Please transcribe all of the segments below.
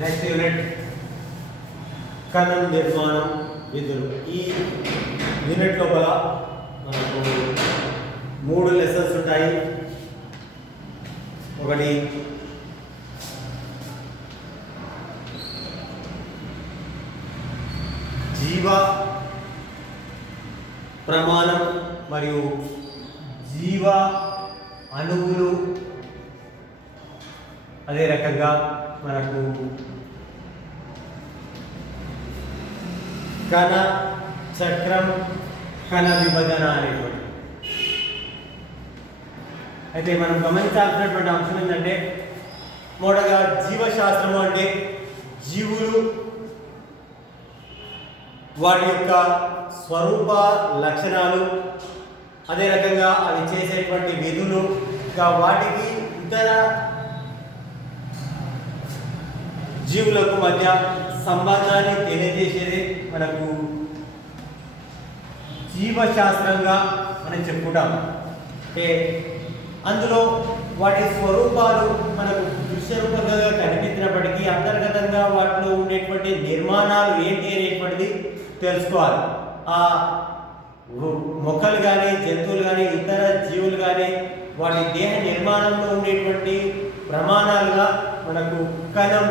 Next unit కణం నిర్మాణం విధులు. ఈ యూనిట్ లోపల మనకు 3 లెసన్స్ ఉంటాయి. ఒకటి జీవ ప్రమాణం మరియు జీవ అణువులు, అదే రకంగా మనకు కణ చక్రం, కణ విభజన అనేటువంటి. అయితే మనం గమనించాల్సినటువంటి అంశం ఏంటంటే, మొదటగా జీవశాస్త్రము అంటే జీవులు వాటి యొక్క స్వరూప లక్షణాలు, అదే రకంగా అవి చేసేటువంటి విధులు, ఇంకా వాటికి ఇతర జీవులకు మధ్య సంబంధాన్ని తెలియజేసేది మనకు జీవశాస్త్రంగా మనం చెప్పుకుంటాం. అంటే అందులో వాటి స్వరూపాలు మనకు దృశ్యరూపంగా కనిపించినప్పటికీ అంతర్గతంగా వాటిలో ఉండేటువంటి నిర్మాణాలు ఏంటి అనేటువంటిది తెలుసుకోవాలి. ఆ మొక్కలు కానీ, జంతువులు కానీ, ఇతర జీవులు కానీ వాటి దేహ నిర్మాణంలో ఉండేటువంటి ప్రమాణాలుగా మనకు కణం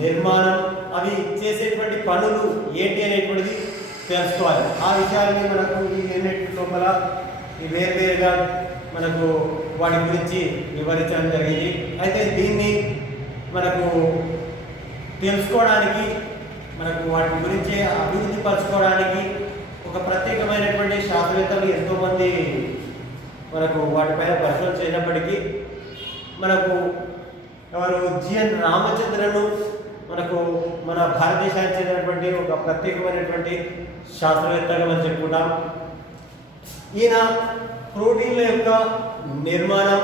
నిర్మాణం, అవి చేసేటువంటి పనులు ఏంటి అనేటువంటిది తెలుసుకోవాలి. ఆ విషయాన్ని మనకు ఈ యూనిట్ లోపల ఈ వేరువేరుగా మనకు వాటి గురించి వివరించడం జరిగింది. అయితే దీన్ని మనకు తెలుసుకోవడానికి, మనకు వాటి గురించి అభివృద్ధి పరచుకోవడానికి ఒక ప్రత్యేకమైనటువంటి శాస్త్రవేత్తలు ఎంతోమంది మనకు వాటిపైన పరిశోధన చేసినప్పటికీ మనకు ఎవరు జిఎన్ రామచంద్రను మనకు మన భారతదేశానికి చెందినటువంటి ఒక ప్రత్యేకమైనటువంటి శాస్త్రవేత్తగా మనం చెప్పుకుంటాం. ఈయన ప్రోటీన్ల యొక్క నిర్మాణం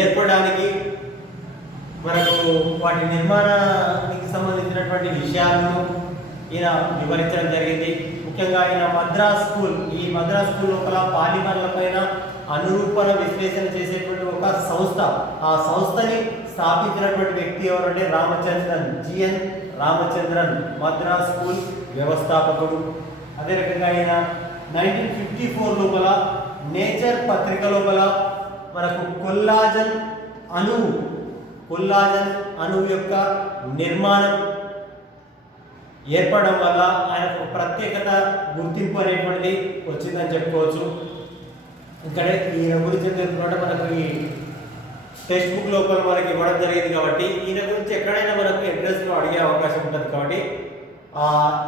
ఏర్పడడానికి, మనకు వాటి నిర్మాణానికి సంబంధించినటువంటి విషయాలను ఈయన వివరించడం జరిగింది. ముఖ్యంగా ఈయన మద్రాస్ స్కూల్, ఈ మద్రాస్ స్కూల్ లోపల పాలిమర్ల పైన అనురూపణ విశ్లేషణ చేసేటువంటి ఒక సంస్థ, ఆ సంస్థని స్థాపించినటువంటి వ్యక్తి ఎవరంటే రామచంద్రన్, జిఎన్ రామచంద్రన్, మద్రాస్ స్కూల్ వ్యవస్థాపకుడు. అదే రకంగా ఆయన 1954 లోపల నేచర్ పత్రిక లోపల మనకు కొల్లాజన్ అణువు యొక్క నిర్మాణం ఏర్పడడం వల్ల ఆయనకు ప్రత్యేకత, గుర్తింపు అనేటువంటిది వచ్చిందని చెప్పుకోవచ్చు. ఇక్కడ ఈయన గురించి తెలుసుకుంటే మనకు ఈ టెక్స్ట్ బుక్ లోపల మనకి ఇవ్వడం జరిగింది కాబట్టి ఈయన గురించి ఎక్కడైనా మనకు ఎంట్రెన్స్లో అడిగే అవకాశం ఉంటుంది. కాబట్టి ఆ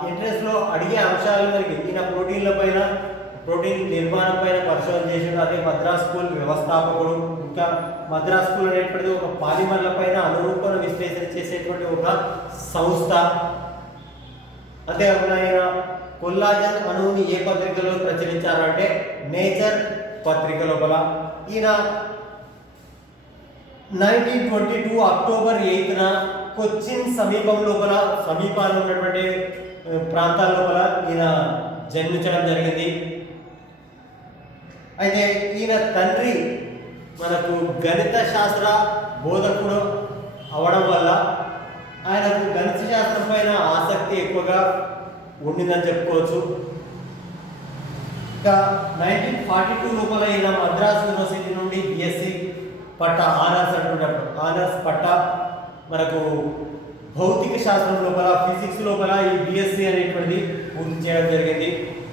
ఎంట్రెన్స్లో అడిగే అంశాలు మనకి ఈయన ప్రోటీన్ల పైన, ప్రోటీన్ నిర్మాణం పైన పరిశోధన చేసిన, అదే మద్రాస్ స్కూల్ వ్యవస్థాపకుడు. ఇంకా మద్రాస్ స్కూల్ అనేటువంటిది ఒక పాలిమర్ల పైన అనురూపణ విశ్లేషణ చేసేటువంటి ఒక సంస్థ. అంతేకాకుండా ఆయన కొల్లాజన్ అణువుని ఏ పత్రికలో ప్రచురించారంటే నేచర్ పత్రిక లోపల. ఈయన 1922 అక్టోబర్ 8న కొచ్చిన్ సమీపాల్లో ఉన్నటువంటి ప్రాంతాల లోపల ఈయన జన్మించడం జరిగింది. అయితే ఈయన తండ్రి మనకు గణిత శాస్త్ర బోధకుడు అవడం వల్ల ఆయనకు గణిత శాస్త్రం పైన ఆసక్తి ఎక్కువగా ఉండిందని చెప్పుకోవచ్చు. ఇంకా 1942 లోపల ఈయన మద్రాస్ యూనివర్సిటీ నుండి బిఎస్సి పట్ట, ఆనర్స్ అంటున్నప్పుడు ఆనర్స్ పట్ట మనకు భౌతిక శాస్త్రం లోపల, ఫిజిక్స్ లోపల ఈ బిఎస్సి అనేటువంటిది పూర్తి చేయడం జరిగింది.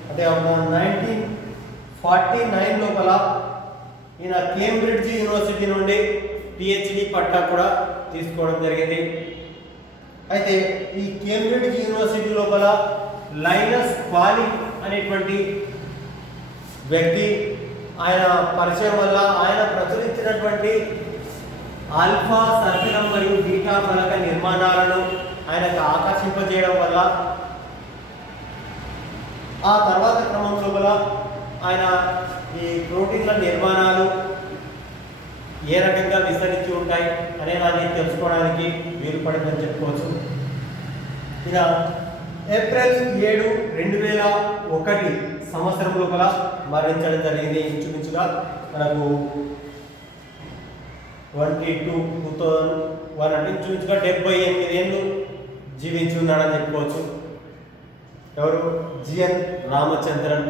అంటే 1949 లోపల ఈయన కేంబ్రిడ్జ్ యూనివర్సిటీ నుండి పిహెచ్డి పట్టా కూడా తీసుకోవడం జరిగింది. అయితే ఈ కేంబ్రిడ్జ్ యూనివర్సిటీ లోపల లైనస్ పాలిక్ అనేటువంటి వ్యక్తి, ఆయన పరిచయం వల్ల ఆయన ప్రచురించినటువంటి ఆల్ఫా సర్పిలం మరియు బీటా ఫలక నిర్మాణాలను ఆయనకు ఆకర్షింపజేయడం వల్ల ఆ తర్వాత క్రమం లోపల ఆయన ఈ ప్రోటీన్ల నిర్మాణాలు ఏ రకంగా విస్తరించి ఉంటాయి అనే దాన్ని తెలుసుకోవడానికి వీలు పడిందని చెప్పుకోవచ్చు. ఇలా ఏప్రిల్ 7, 2001 సంవత్సరం లోపల మరణించడం జరిగింది. ఇంచుమించుగా మనకు 2001 అంటే ఇంచుమించుగా 78 ఏళ్ళు జీవించి ఉన్నాడని చెప్పుకోవచ్చు. ఎవరు? జిఎన్ రామచంద్రన్.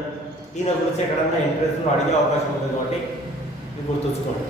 ఈయన గురించి ఎక్కడన్నా ఇంట్రెస్ట్లో అడిగే అవకాశం ఉంటుంది కాబట్టి ఇది గుర్తుంచుకోండి.